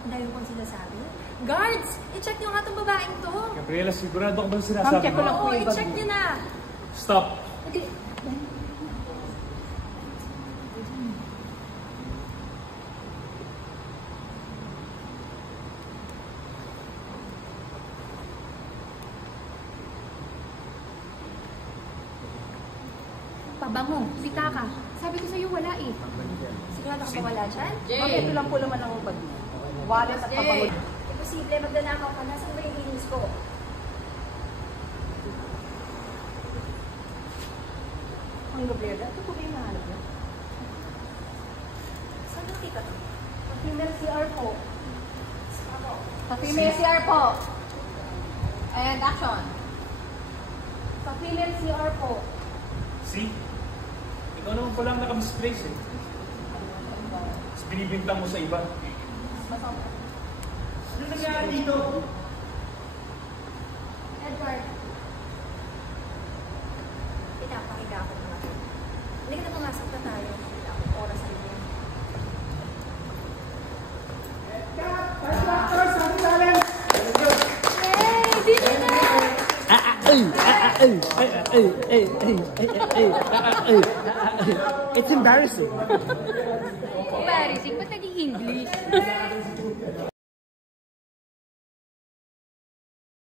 Ang dahil kong sinasabi. Guards! I-check nyo nga itong babaeng to. Gabriela, sigurado ko ba sinasabi mo? Oo, i-check nyo na. Stop! Okay. Pabango, sika ka. Sabi ko sa'yo, wala eh. Sigurado ka ba wala dyan? Okay, ito lang po naman ang bag niya. Wallet at pabango. Imposible, magdanakaw ka. Nasaan ba yung linis ko? Ang Gabriela, ito po kayo nahanap niya. Saan ang tika to? Sa female CR po. Sa female CR po. And action. Sa female CR po. See? Ikaw naman pala ang naka-misplace eh. Tapos binibintang mo sa iba. Ano nangyari dito? Edward. Pinapahiga ako naman. Hindi ka na pumasok na tayo. Wala akong oras sa inyo. Yay! Dito na! It's embarrassing. Embarrassing? Ba't naging English?